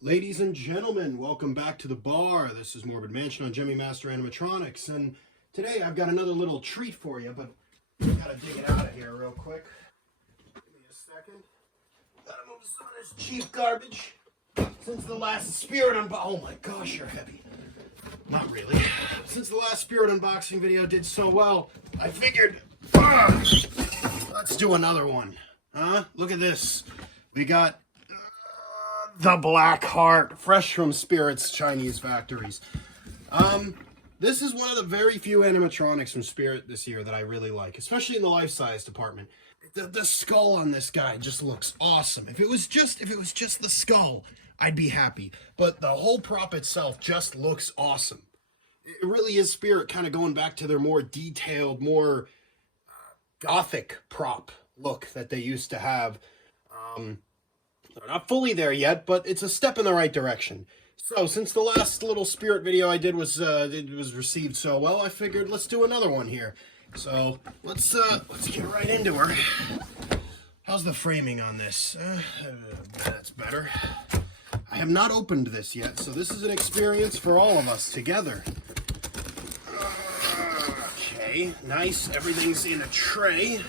Ladies and gentlemen, welcome back to the bar. This is Morbid Mansion on Jimmy Master Animatronics, and today I've got another little treat for you, but I gotta dig it out of here real quick. Give me a second. Gotta move some of this cheap garbage. Since the last Spirit oh my gosh, you're heavy. Not really. Since the last Spirit unboxing video did so well, I figured, let's do another one. Huh? Look at this. We got the Black Heart, fresh from Spirit's Chinese factories. This is one of the very few animatronics from Spirit this year that I really like, especially in the life-size department. The skull on this guy just looks awesome. If it was just the skull, I'd be happy. But the whole prop itself just looks awesome. It really is Spirit kind of going back to their more detailed, more gothic prop look that they used to have. They're not fully there yet, but it's a step in the right direction. So, since the last little Spirit video I did was received so well, I figured let's do another one here. So, let's get right into her. How's the framing on this? That's better. I have not opened this yet, so this is an experience for all of us together. Okay, nice. Everything's in a tray.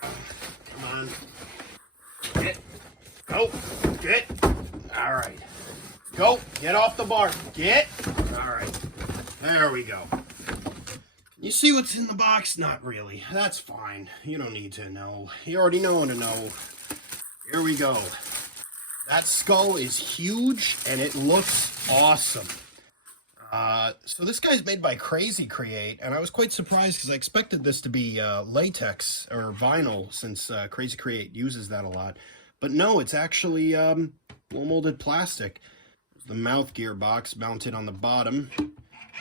Come on. Get. Go. Get. All right. Go. Get off the bar. Get. All right. There we go. You see what's in the box? Not really. That's fine. You don't need to know. You already know to know. Here we go. That skull is huge, and it looks awesome. So this guy's made by Crazy Create, and I was quite surprised because I expected this to be latex or vinyl, since Crazy Create uses that a lot. But no, it's actually blow molded plastic. The mouth gearbox mounted on the bottom.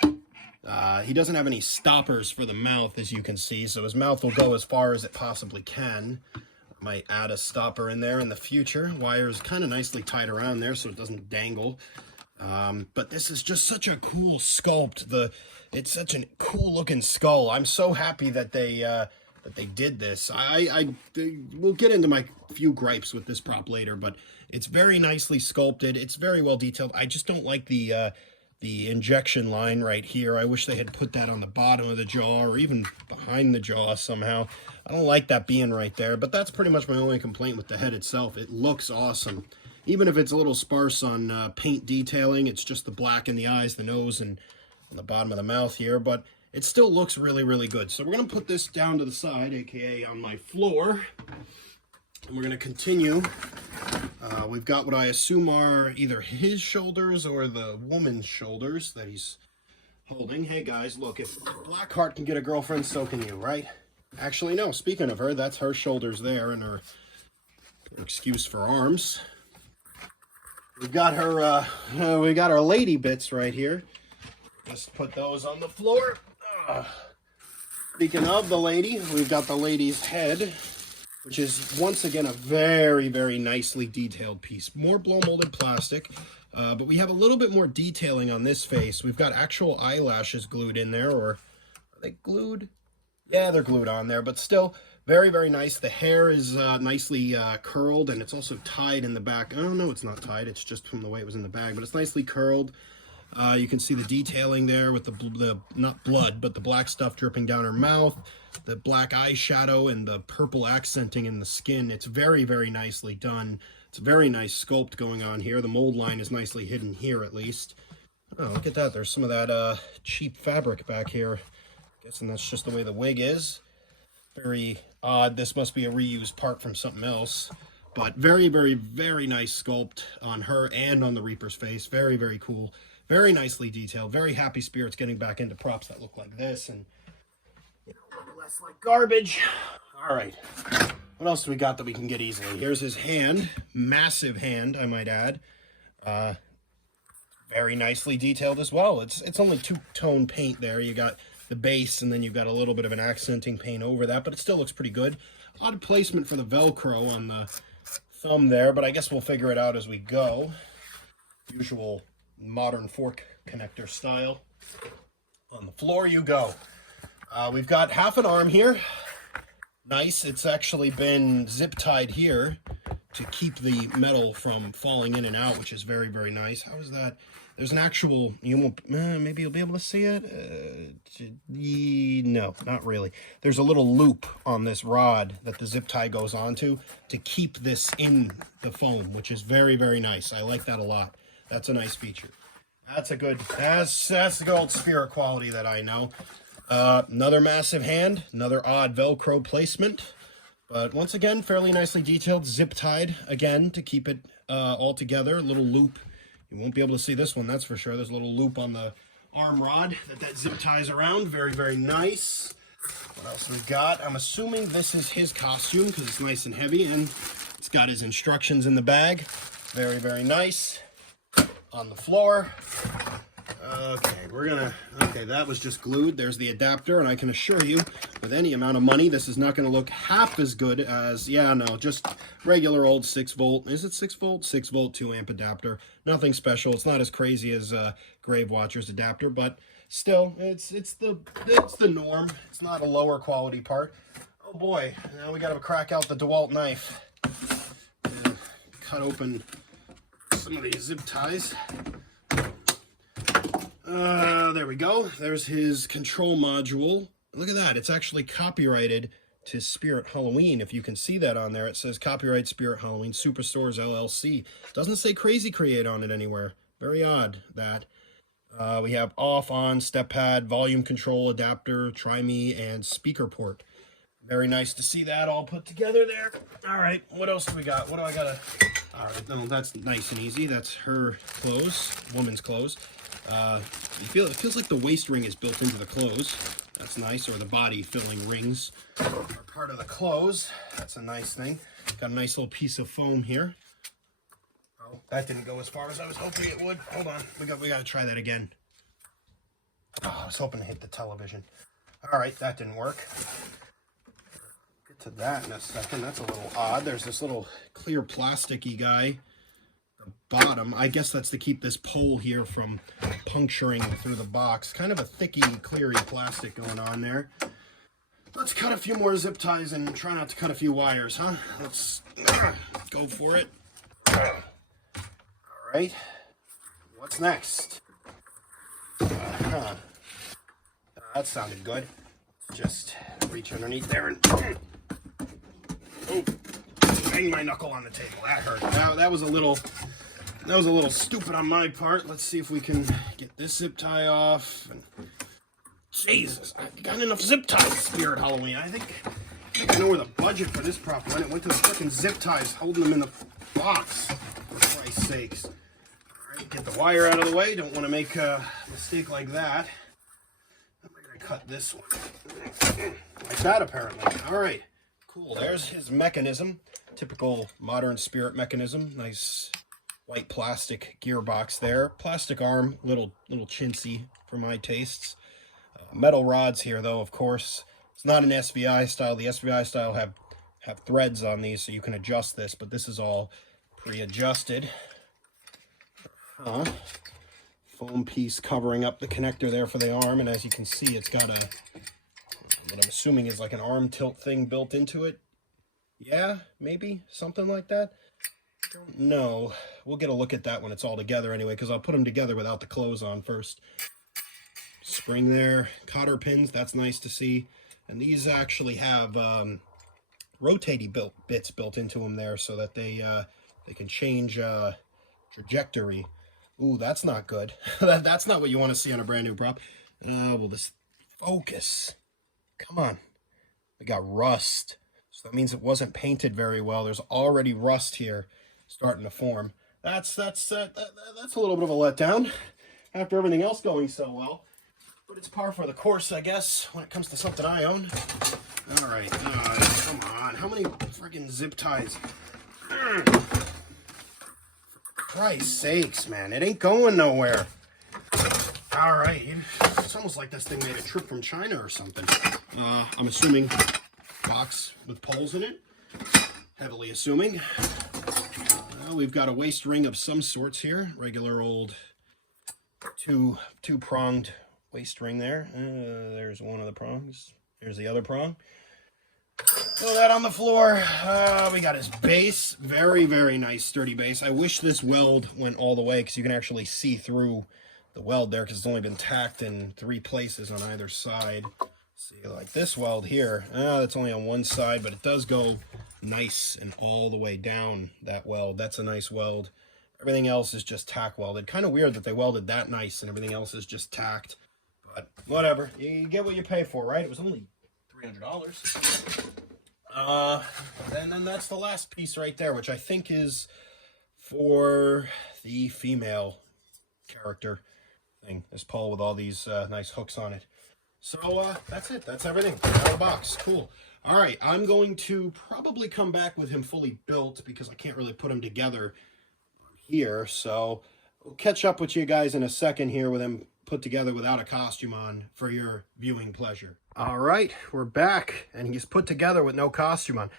He doesn't have any stoppers for the mouth, as you can see, so his mouth will go as far as it possibly can. I might add a stopper in there in the future. Wire's kind of nicely tied around there so it doesn't dangle. But this is just such a cool sculpt. It's such a cool looking skull. I'm so happy that they did this. We'll get into my few gripes with this prop later, but it's very nicely sculpted. It's very well detailed. I just don't like the injection line right here. I wish they had put that on the bottom of the jaw or even behind the jaw somehow. I don't like that being right there, but that's pretty much my only complaint with the head itself. It looks awesome. Even if it's a little sparse on paint detailing, it's just the black in the eyes, the nose, and on the bottom of the mouth here, but it still looks really, really good. So we're going to put this down to the side, aka on my floor, and we're going to continue. We've got what I assume are either his shoulders or the woman's shoulders that he's holding. Hey guys, look, if Blackheart can get a girlfriend, so can you, right? Actually, no, speaking of her, that's her shoulders there and her excuse for arms. We've got her, we got our lady bits right here. Just put those on the floor. Speaking of the lady, we've got the lady's head, which is once again a very, very nicely detailed piece. More blow molded plastic, but we have a little bit more detailing on this face. We've got actual eyelashes glued in there, or are they glued? Yeah, they're glued on there, but still very, very nice. The hair is nicely curled, and it's also tied in the back. Oh, no, it's not tied. It's just from the way it was in the bag, but it's nicely curled. You can see the detailing there with the not blood, but the black stuff dripping down her mouth, the black eyeshadow, and the purple accenting in the skin. It's very, very nicely done. It's a very nice sculpt going on here. The mold line is nicely hidden here, at least. Oh, look at that. There's some of that cheap fabric back here. Guessing that's just the way the wig is. Very odd. This must be a reused part from something else. But very, very, very nice sculpt on her and on the Reaper's face. Very, very cool. Very nicely detailed. Very happy Spirit's getting back into props that look like this and look less like garbage. All right. What else do we got that we can get easily? Here's his hand. Massive hand, I might add. Very nicely detailed as well. It's only two-tone paint there. You got the base, and then you've got a little bit of an accenting paint over that, but it still looks pretty good. Odd placement for the Velcro on the thumb there, but I guess we'll figure it out as we go. Usual modern fork connector style. On the floor you go. We've got half an arm here. Nice. It's actually been zip tied here to keep the metal from falling in and out, which is very, very nice. How is that? There's an actual, you won't, maybe you'll be able to see it. No, not really. There's a little loop on this rod that the zip tie goes onto to keep this in the foam, which is very, very nice. I like that a lot. That's a nice feature. That's a good, that's the gold Spirit quality that I know. Another massive hand, another odd Velcro placement. But once again, fairly nicely detailed, zip tied again to keep it all together. A little loop. You won't be able to see this one, that's for sure. There's a little loop on the arm rod that zip ties around. Very, very nice. What else we got? I'm assuming this is his costume because it's nice and heavy, and it's got his instructions in the bag. Very, very nice. On the floor. Okay, that was just glued. There's the adapter, and I can assure you, with any amount of money, this is not going to look half as good as, just regular old 6 volt. Is it 6 volt? 6 volt 2 amp adapter. Nothing special. It's not as crazy as Grave Watcher's adapter, but still, it's the norm. It's not a lower quality part. Oh boy, now we got to crack out the DeWalt knife. Cut open some of these zip ties. There we go. There's his control module. Look at that. It's actually copyrighted to Spirit Halloween. If you can see that on there, it says copyright Spirit Halloween Superstores LLC. Doesn't say Crazy Create on it anywhere. Very odd that. We have off, on, step pad, volume control, adapter, try me, and speaker port. Very nice to see that all put together there. All right, what else do we got? What do I gotta... All right, no, that's nice and easy. That's her clothes, woman's clothes. It feels like the waist ring is built into the clothes. That's nice, or the body filling rings are part of the clothes. That's a nice thing. Got a nice little piece of foam here. Oh, that didn't go as far as I was hoping it would. Hold on, we got to try that again. Oh, I was hoping to hit the television. All right, that didn't work. Get to that in a second. That's a little odd. There's this little clear plasticky guy. Bottom, I guess that's to keep this pole here from puncturing through the box. Kind of a thicky, cleary plastic going on there. Let's cut a few more zip ties and try not to cut a few wires, huh? Let's go for it. All right. What's next? That sounded good. Just reach underneath there and... Oh, bang my knuckle on the table. That hurt. That was a little stupid on my part. Let's see if we can get this zip tie off. And Jesus, I got enough zip ties, Spirit Halloween. I think I know where the budget for this prop went. It went to the freaking zip ties, holding them in the box. For Christ's sakes. All right, get the wire out of the way. Don't want to make a mistake like that. I'm going to cut this one. Like that, apparently. All right. Cool, there's his mechanism. Typical modern Spirit mechanism. Nice white plastic gearbox there. Plastic arm, little chintzy for my tastes. Metal rods here, though, of course. It's not an SVI style. The SVI style have threads on these, so you can adjust this, but this is all pre-adjusted. Foam piece covering up the connector there for the arm, and as you can see, it's got what I'm assuming is like an arm tilt thing built into it. Yeah, maybe something like that. Don't know. We'll get a look at that when it's all together anyway, because I'll put them together without the clothes on first. Spring there, cotter pins. That's nice to see. And these actually have rotating bits built into them there, so that they can change trajectory. Ooh, that's not good. That's not what you want to see on a brand new prop. Well, this focus. Come on. We got rust. So that means it wasn't painted very well. There's already rust here starting to form. That's a little bit of a letdown after everything else going so well. But it's par for the course, I guess, when it comes to something I own. All right. Come on. How many freaking zip ties? For Christ's sakes, man. It ain't going nowhere. All right. It's almost like this thing made a trip from China or something. I'm assuming box with poles in it. Heavily assuming. We've got a waist ring of some sorts here. Regular old two-pronged waist ring there. There's one of the prongs. Here's the other prong. Throw that on the floor. We got his base. Very, very nice, sturdy base. I wish this weld went all the way because you can actually see through the weld there because it's only been tacked in 3 places on either side. See, like this weld here, that's only on one side, but it does go nice and all the way down that weld. That's a nice weld. Everything else is just tack welded. Kind of weird that they welded that nice and everything else is just tacked. But whatever. You get what you pay for, right? It was only $300. And then that's the last piece right there, which I think is for the female character thing. This pole with all these nice hooks on it. So that's it. That's everything out of the box. Cool. All right, I'm going to probably come back with him fully built because I can't really put him together here. So we'll catch up with you guys in a second here with him put together without a costume on for your viewing pleasure. All right, we're back, and he's put together with no costume on.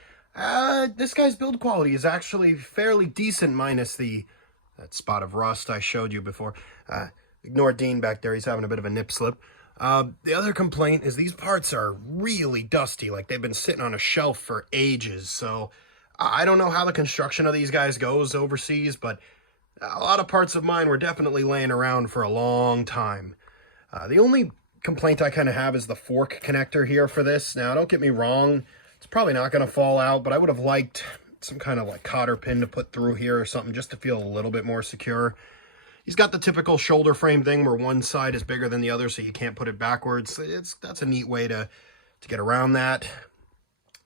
This guy's build quality is actually fairly decent, minus that spot of rust I showed you before. Ignore Dean back there, he's having a bit of a nip slip. The other complaint is these parts are really dusty, like they've been sitting on a shelf for ages, so I don't know how the construction of these guys goes overseas, but a lot of parts of mine were definitely laying around for a long time. The only complaint I kind of have is the fork connector here for this. Now, don't get me wrong, it's probably not going to fall out, but I would have liked some kind of like cotter pin to put through here or something just to feel a little bit more secure. He's got the typical shoulder frame thing where one side is bigger than the other, so you can't put it backwards. That's a neat way to get around that.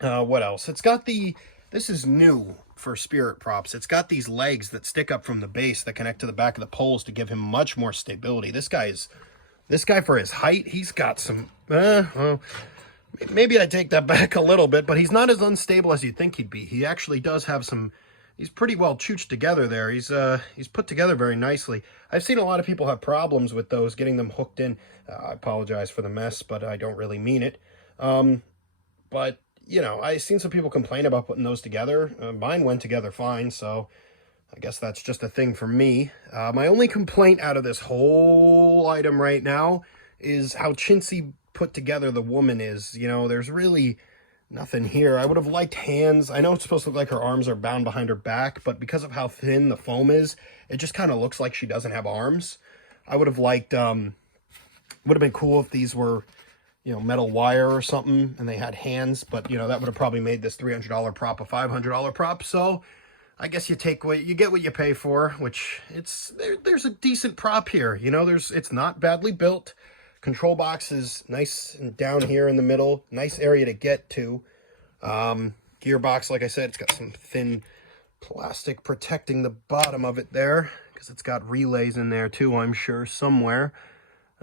What else? It's got this is new for Spirit props. It's got these legs that stick up from the base that connect to the back of the poles to give him much more stability. This guy for his height, he's got some, well, maybe I take that back a little bit, but he's not as unstable as you'd think he'd be. He actually does have some, he's pretty well chooched together there. He's put together very nicely. I've seen a lot of people have problems with those, getting them hooked in. I apologize for the mess, but I don't really mean it. But, you know, I've seen some people complain about putting those together. Mine went together fine, so I guess that's just a thing for me. My only complaint out of this whole item right now is how chintzy put together the woman is. You know, there's really nothing here. I would have liked hands. I know it's supposed to look like her arms are bound behind her back, but because of how thin the foam is, it just kind of looks like she doesn't have arms. I would have liked, would have been cool if these were, you know, metal wire or something and they had hands, but, you know, that would have probably made this $300 prop a $500 prop. So I guess you get what you pay for, which there's a decent prop here. You know, it's not badly built. Control box is nice and down here in the middle. Nice area to get to. Gearbox, like I said, it's got some thin plastic protecting the bottom of it there because it's got relays in there too, I'm sure, somewhere.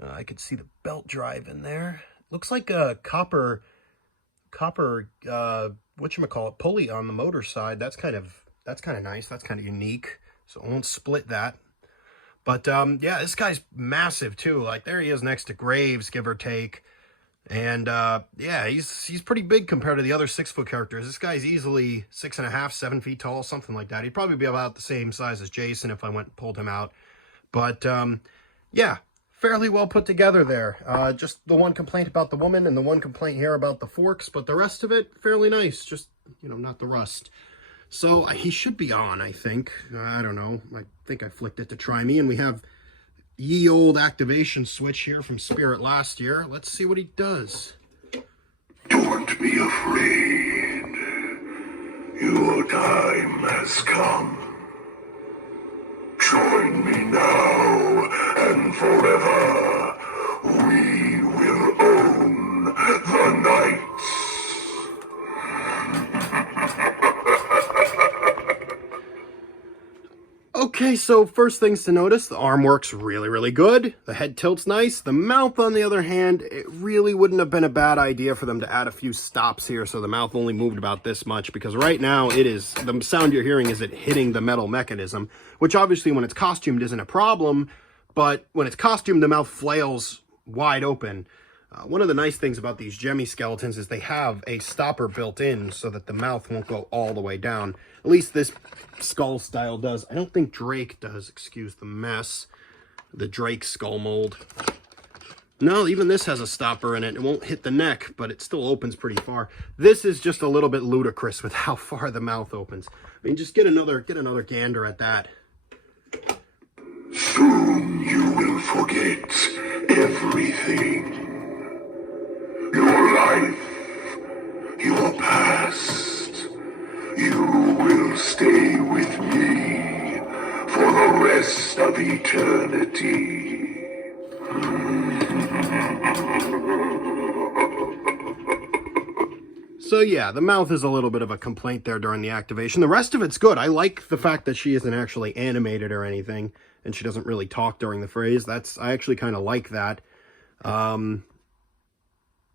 I could see the belt drive in there. Looks like a copper, whatchamacallit, pulley on the motor side. That's kind of nice. That's kind of unique. So I won't split that. But, yeah, this guy's massive, too. Like, there he is next to Graves, give or take. And, yeah, he's pretty big compared to the other 6-foot characters. This guy's easily 6.5, 7 feet tall, something like that. He'd probably be about the same size as Jason if I went and pulled him out. But, yeah, fairly well put together there. Just the one complaint about the woman and the one complaint here about the forks. But the rest of it, fairly nice. Just, you know, not the rust. So he should be on, I think. I don't know. I think I flicked it to try me. And we have ye old activation switch here from Spirit last year. Let's see what he does. Don't be afraid. Your time has come. Join me now and forever. We will own the nights. Okay, so first things to notice, the arm works really, really good. The head tilt's nice. The mouth, on the other hand, it really wouldn't have been a bad idea for them to add a few stops here so the mouth only moved about this much, because right now the sound you're hearing is it hitting the metal mechanism, which obviously when it's costumed isn't a problem, but when it's costumed, the mouth flails wide open. One of the nice things about these Gemmy skeletons is they have a stopper built in so that the mouth won't go all the way down. At least this skull style does. I don't think Drake does, excuse the mess. The Drake skull mold. No, even this has a stopper in it. It won't hit the neck, but it still opens pretty far. This is just a little bit ludicrous with how far the mouth opens. I mean, just get another gander at that. Soon you will forget everything. Your life, your past. You will stay with me for the rest of eternity. So yeah, the mouth is a little bit of a complaint there during the activation. The rest of it's good. I like the fact that she isn't actually animated or anything, and she doesn't really talk during the phrase. I actually kind of like that.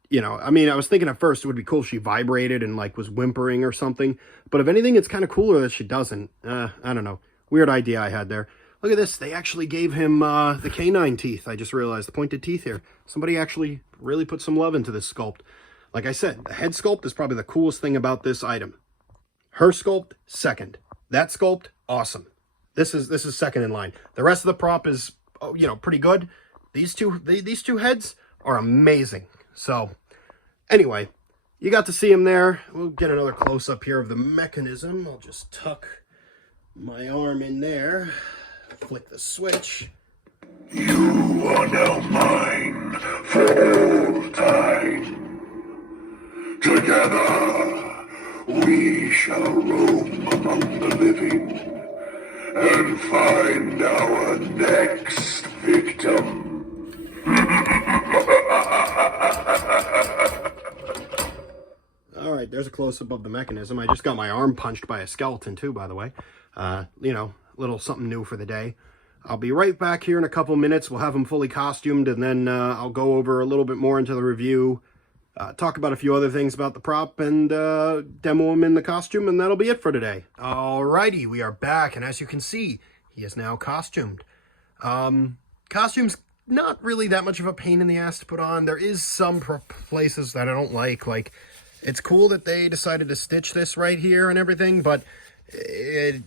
You know, I mean, I was thinking at first it would be cool if she vibrated and like was whimpering or something. But if anything, it's kind of cooler that she doesn't. I don't know. Weird idea I had there. Look at this. They actually gave him the canine teeth. I just realized the pointed teeth here. Somebody actually really put some love into this sculpt. Like I said, the head sculpt is probably the coolest thing about this item. Her sculpt, second. That sculpt, awesome. This is second in line. The rest of the prop is, you know, pretty good. These two heads are amazing. So, anyway, you got to see him there. We'll get another close-up here of the mechanism. I'll just tuck my arm in there. Flick the switch. You are now mine for all time. Together, we shall roam among the living and find our next victim. Alright, there's a close-up of the mechanism. I just got my arm punched by a skeleton too, by the way. You know, a little something new for the day. I'll be right back here in a couple minutes. We'll have him fully costumed, and then I'll go over a little bit more into the review. Talk about a few other things about the prop and demo him in the costume, and that'll be it for today. Alrighty, we are back, and as you can see, he is now costumed. Costume's not really that much of a pain in the ass to put on. There is some places that I don't like it's cool that they decided to stitch this right here and everything, but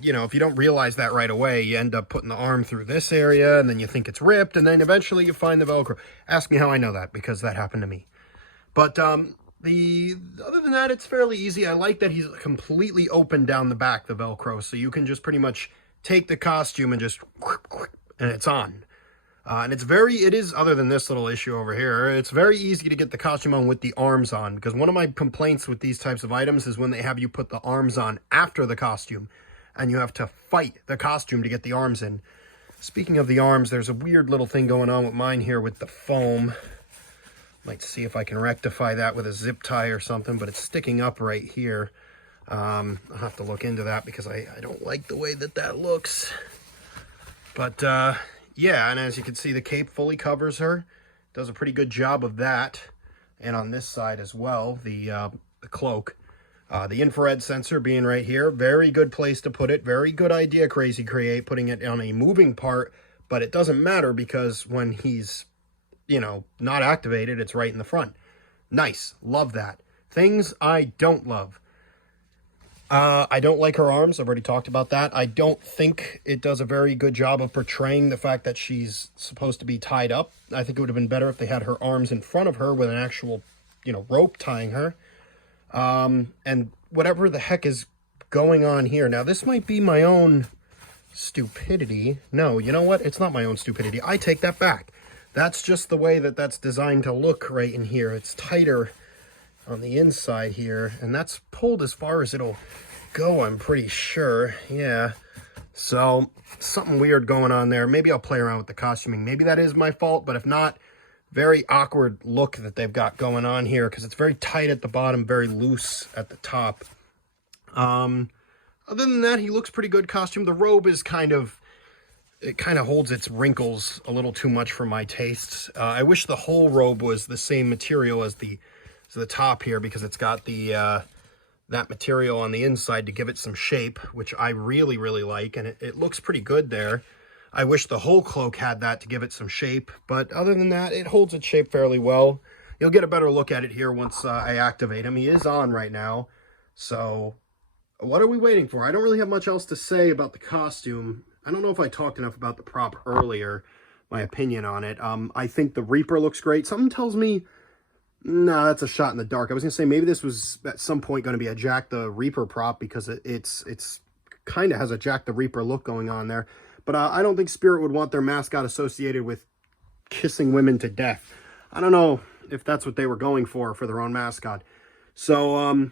you know, if you don't realize that right away, you end up putting the arm through this area, and then you think it's ripped, and then eventually you find the Velcro. Ask me how I know that, because that happened to me. But other than that, it's fairly easy. I like that he's completely open down the back, the Velcro, so you can just pretty much take the costume and just, and it's on. And it is, other than this little issue over here, it's very easy to get the costume on with the arms on, because one of my complaints with these types of items is when they have you put the arms on after the costume, and you have to fight the costume to get the arms in. Speaking of the arms, there's a weird little thing going on with mine here with the foam. Might see if I can rectify that with a zip tie or something, but it's sticking up right here. I'll have to look into that because I don't like the way that looks. But yeah, and as you can see, the cape fully covers her. Does a pretty good job of that. And on this side as well, the cloak. The infrared sensor being right here. Very good place to put it. Very good idea, Crazy Create, putting it on a moving part. But it doesn't matter because when he's, you know, not activated, it's right in the front. Nice. Love that. Things I don't love. I don't like her arms. I've already talked about that. I don't think it does a very good job of portraying the fact that she's supposed to be tied up. I think it would have been better if they had her arms in front of her with an actual, you know, rope tying her. And whatever the heck is going on here. Now, this might be my own stupidity. No, you know what? It's not my own stupidity. I take that back. That's just the way that's designed to look right in here. It's tighter on the inside here, and that's pulled as far as it'll go, I'm pretty sure. Yeah, so something weird going on there. Maybe I'll play around with the costuming. Maybe that is my fault, but if not, very awkward look that they've got going on here because it's very tight at the bottom, very loose at the top. Other than that, he looks pretty good costume. The robe is it kind of holds its wrinkles a little too much for my tastes. I wish the whole robe was the same material as the top here, because it's got the that material on the inside to give it some shape, which I really, really like, and it looks pretty good there. I wish the whole cloak had that to give it some shape, but other than that, it holds its shape fairly well. You'll get a better look at it here once I activate him. He is on right now, so what are we waiting for? I don't really have much else to say about the costume. I don't know if I talked enough about the prop earlier, my opinion on it. I think the Reaper looks great. Something tells me, nah, that's a shot in the dark. I was going to say maybe this was at some point going to be a Jack the Reaper prop because it's kind of has a Jack the Reaper look going on there. But I don't think Spirit would want their mascot associated with kissing women to death. I don't know if that's what they were going for their own mascot. So,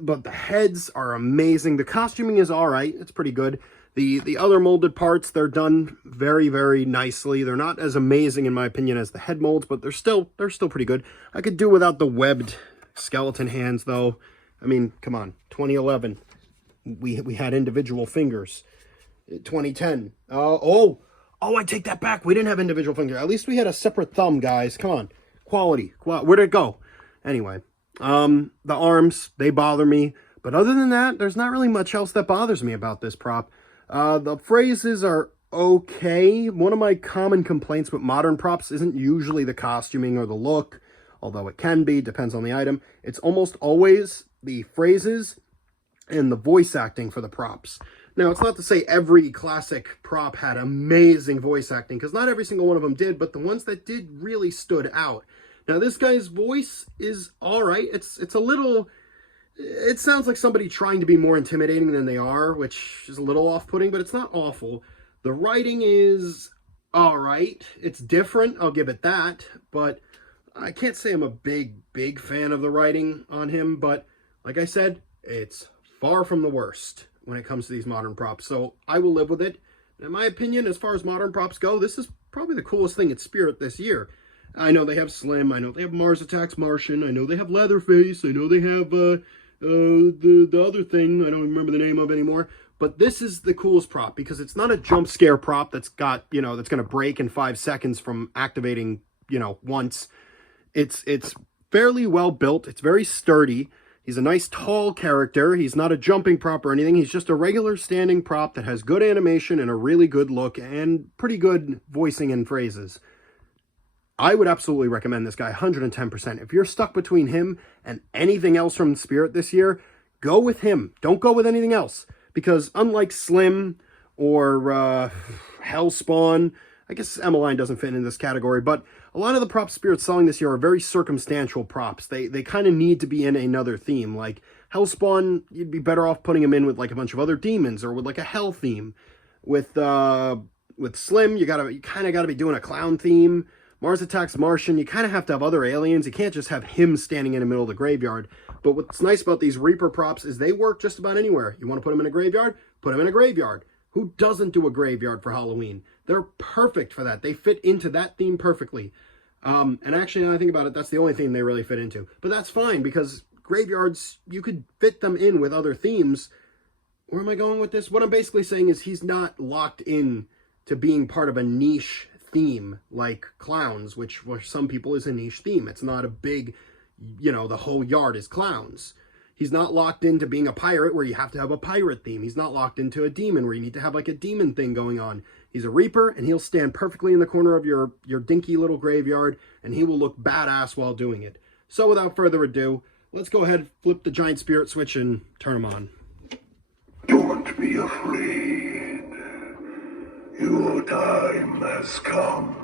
but the heads are amazing. The costuming is all right. It's pretty good. The other molded parts, they're done very, very nicely. They're not as amazing, in my opinion, as the head molds, but they're still pretty good. I could do without the webbed skeleton hands, though. I mean, come on. 2011, we had individual fingers. 2010. I take that back. We didn't have individual fingers. At least we had a separate thumb, guys. Come on. Quality. Where'd it go? Anyway, the arms, they bother me. But other than that, there's not really much else that bothers me about this prop. The phrases are okay. One of my common complaints with modern props isn't usually the costuming or the look, although it can be, depends on the item. It's almost always the phrases and the voice acting for the props. Now, it's not to say every classic prop had amazing voice acting, because not every single one of them did, but the ones that did really stood out. Now, this guy's voice is all right. It's a little... It sounds like somebody trying to be more intimidating than they are, which is a little off-putting, but it's not awful. The writing is all right. It's different, I'll give it that, but I can't say I'm a big fan of the writing on him, but like I said, it's far from the worst when it comes to these modern props, so I will live with it. In my opinion, as far as modern props go, this is probably the coolest thing at Spirit this year. I know they have Slim, I know they have Mars Attacks Martian, I know they have Leatherface, I know they have the other thing I don't remember the name of anymore, but this is the coolest prop because it's not a jump scare prop that's got, that's going to break in 5 seconds from activating, once. It's fairly well built. It's very sturdy. He's a nice tall character. He's not a jumping prop or anything. He's just a regular standing prop that has good animation and a really good look and pretty good voicing and phrases. I would absolutely recommend this guy 110%. If you're stuck between him and anything else from Spirit this year, go with him. Don't go with anything else. Because unlike Slim or Hellspawn, I guess Emmeline doesn't fit in this category, but a lot of the props Spirit's selling this year are very circumstantial props. They kind of need to be in another theme. Like Hellspawn, you'd be better off putting him in with like a bunch of other demons or with like a hell theme. With Slim, you kind of got to be doing a clown theme. Mars Attacks Martian, you kind of have to have other aliens. You can't just have him standing in the middle of the graveyard. But what's nice about these Reaper props is they work just about anywhere. You want to put them in a graveyard? Put them in a graveyard. Who doesn't do a graveyard for Halloween? They're perfect for that. They fit into that theme perfectly. And actually, now I think about it, that's the only theme they really fit into. But that's fine, because graveyards, you could fit them in with other themes. Where am I going with this? What I'm basically saying is he's not locked in to being part of a niche theme like clowns, which for some people is a niche theme. It's not a big, the whole yard is clowns. He's not locked into being a pirate where you have to have a pirate theme. He's not locked into a demon where you need to have like a demon thing going on. He's a Reaper, and he'll stand perfectly in the corner of your dinky little graveyard, and he will look badass while doing it. So without further ado, let's go ahead, flip the giant spirit switch, and turn him on. Don't be afraid. Your time has come.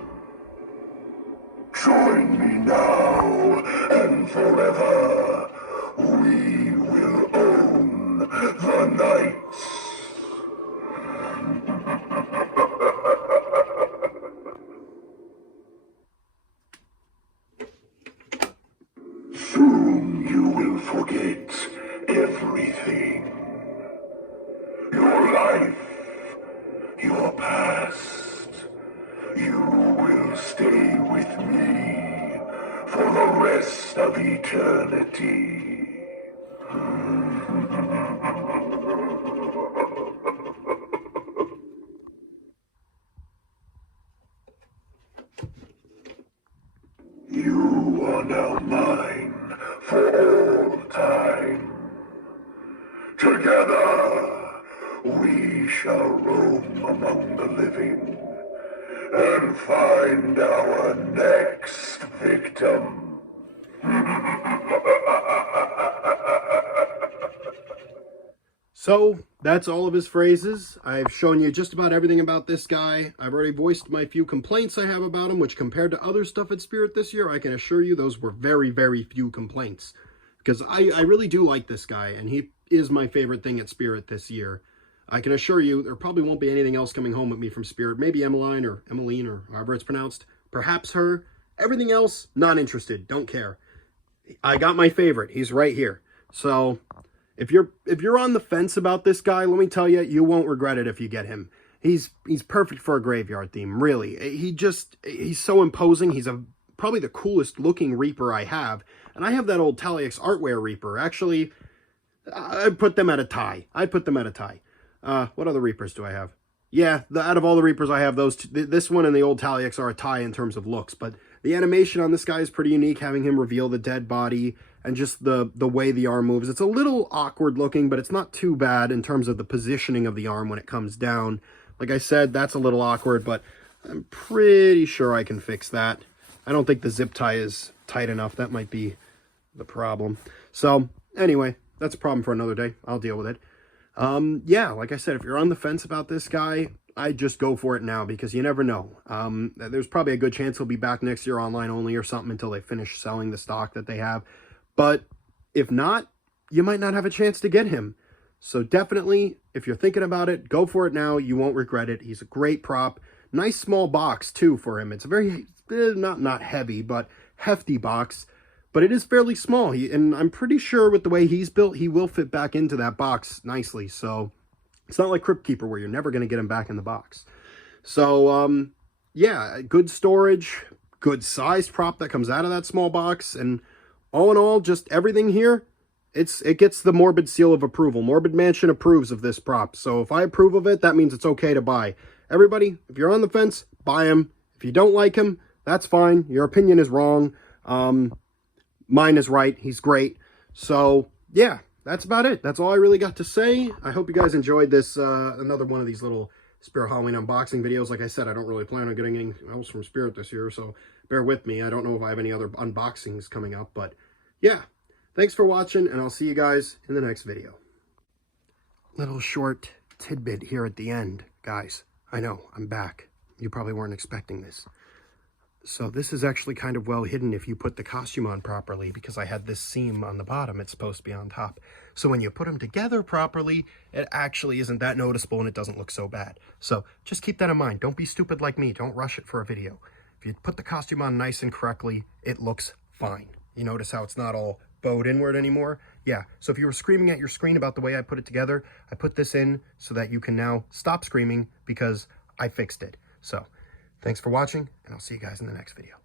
Join me now and forever. We will own the nights. Soon you will forget everything. Your life, your past. You will stay with me for the rest of eternity. You are now mine for all time. Together, we shall roam among the living and find our next victim. So, that's all of his phrases. I've shown you just about everything about this guy. I've already voiced my few complaints I have about him, which compared to other stuff at Spirit this year, I can assure you those were very, very few complaints. Because I really do like this guy, and he is my favorite thing at Spirit this year. I can assure you there probably won't be anything else coming home with me from Spirit. Maybe Emmeline or however it's pronounced. Perhaps her. Everything else, not interested. Don't care. I got my favorite. He's right here. So if you're on the fence about this guy, let me tell you, you won't regret it if you get him. He's perfect for a graveyard theme, really. He's so imposing. He's probably the coolest looking Reaper I have. And I have that old Taliex Artware Reaper. Actually, I'd put them at a tie. What other Reapers do I have? Yeah, out of all the Reapers I have, this one and the old Taliex are a tie in terms of looks. But the animation on this guy is pretty unique, having him reveal the dead body and just the way the arm moves. It's a little awkward looking, but it's not too bad in terms of the positioning of the arm when it comes down. Like I said, that's a little awkward, but I'm pretty sure I can fix that. I don't think the zip tie is tight enough. That might be the problem. So anyway, that's a problem for another day. I'll deal with it. Yeah, like I said, if you're on the fence about this guy, I just go for it now because you never know. There's probably a good chance he'll be back next year online only or something until they finish selling the stock that they have. But if not, you might not have a chance to get him. So definitely, if you're thinking about it, go for it now. You won't regret it. He's a great prop. Nice small box, too, for him. It's a very, not heavy, but hefty box. But it is fairly small. And I'm pretty sure with the way he's built, he will fit back into that box nicely. So it's not like Crypt Keeper where you're never going to get him back in the box. So, yeah, good storage, good sized prop that comes out of that small box. And all in all, just everything here, it gets the Morbid seal of approval. Morbid Mansion approves of this prop. So if I approve of it, that means it's okay to buy. Everybody, if you're on the fence, buy him. If you don't like him, that's fine. Your opinion is wrong. Mine is right. He's great. So, yeah, that's about it. That's all I really got to say. I hope you guys enjoyed this, another one of these little Spirit Halloween unboxing videos. Like I said, I don't really plan on getting anything else from Spirit this year, so bear with me. I don't know if I have any other unboxings coming up, but yeah. Thanks for watching, and I'll see you guys in the next video. Little short tidbit here at the end. Guys, I know, I'm back. You probably weren't expecting this. So this is actually kind of well hidden if you put the costume on properly, because I had this seam on the bottom. It's supposed to be on top. So when you put them together properly, it actually isn't that noticeable and it doesn't look so bad. So just keep that in mind. Don't be stupid like me. Don't rush it for a video. If you put the costume on nice and correctly, it looks fine. You notice how it's not all bowed inward anymore? Yeah, so if you were screaming at your screen about the way I put it together, I put this in so that you can now stop screaming because I fixed it. So thanks for watching, and I'll see you guys in the next video.